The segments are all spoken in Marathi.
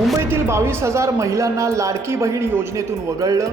मुंबईतील बावीस हजार महिलांना लाडकी बहीण योजनेतून वगळलं.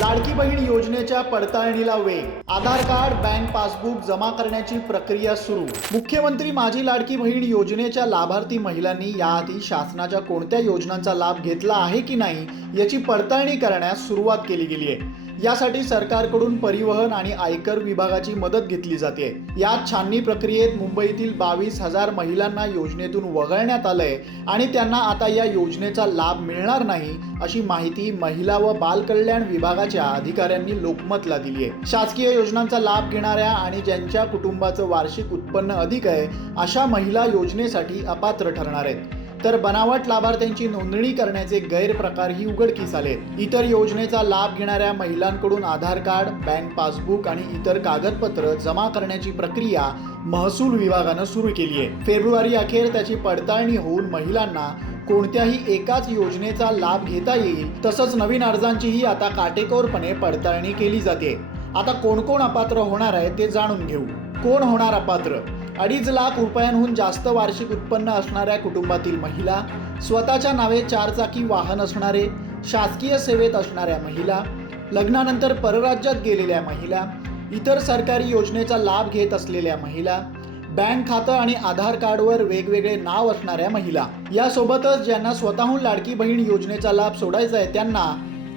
लाडकी बहीण योजनेच्या पडताळणीला वेग. आधार कार्ड बँक पासबुक जमा करण्याची प्रक्रिया सुरू. मुख्यमंत्री माझी लाडकी बहीण योजनेच्या लाभार्थी महिलांनी याआधी शासनाच्या कोणत्या योजनांचा लाभ घेतला आहे की नाही याची पडताळणी करण्यास सुरुवात केली गेली आहे. यासाठी सरकारकडून परिवहन आणि आयकर विभागाची मदत घेतली जाते. या छाननी प्रक्रियेत मुंबईतील बावीस हजार महिलांना योजनेतून वगळण्यात आलंय आणि त्यांना आता या योजनेचा लाभ मिळणार नाही अशी माहिती महिला व बाल कल्याण विभागाच्या अधिकाऱ्यांनी लोकमतला दिली आहे शासकीय योजनांचा लाभ घेणाऱ्या आणि ज्यांच्या कुटुंबाचं वार्षिक उत्पन्न अधिक आहे अशा महिला योजनेसाठी अपात्र ठरणार आहेत. तर बनावट लाभार्थ्यांची नोंदणी करण्याचे गैरप्रकारही उघडकीस आले इतर योजनेचा लाभ घेणाऱ्या महिलांकडून आधार कार्ड बँक पासबुक आणि इतर कागदपत्र जमा करण्याची प्रक्रिया महसूल विभागानं सुरू केली आहे. फेब्रुवारी अखेर त्याची पडताळणी होऊन महिलांना कोणत्याही एकाच योजनेचा लाभ घेता येईल तसंच नवीन अर्जांचीही आता काटेकोरपणे पडताळणी केली जाते. आता कोण कोण अपात्र होणार आहे ते जाणून घेऊ. कोण होणार अपात्र? अडीच लाख रुपयांहून जास्त वार्षिक उत्पन्न असणाऱ्या कुटुंबातील महिला स्वतःच्या नावे चारचाकी वाहन असणारे शासकीय सेवेत असणाऱ्या महिला लग्नानंतर परराज्यात गेलेल्या महिला इतर सरकारी योजनेचा लाभ घेत असलेल्या महिला बँक खातं आणि आधार कार्डवर वेगवेगळे नाव असणाऱ्या महिला. यासोबतच ज्यांना स्वतःहून लाडकी बहीण योजनेचा लाभ सोडायचा आहे त्यांना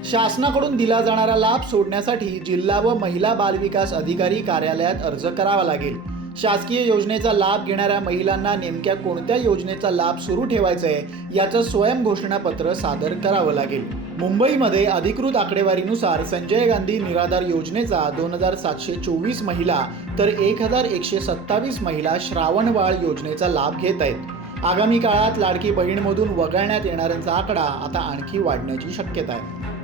शासनाकडून दिला जाणारा लाभ सोडण्यासाठी जिल्हा व महिला बालविकास अधिकारी कार्यालयात अर्ज करावा लागेल. शासकीय योजनेचा लाभ घेणाऱ्या महिलांना नेमक्या कोणत्या योजनेचा लाभ सुरू ठेवायचा आहे याचं स्वयं घोषणापत्र सादर करावं लागेल. मुंबईमध्ये अधिकृत आकडेवारीनुसार संजय गांधी निराधार योजनेचा दोन हजार सातशे चोवीस महिला तर एक हजार एकशे सत्तावीस महिला श्रावणबाळ योजनेचा लाभ घेत आहेत. आगामी काळात लाडकी बहीणमधून वगळण्यात येणाऱ्यांचा आकडा आता आणखी वाढण्याची शक्यता आहे.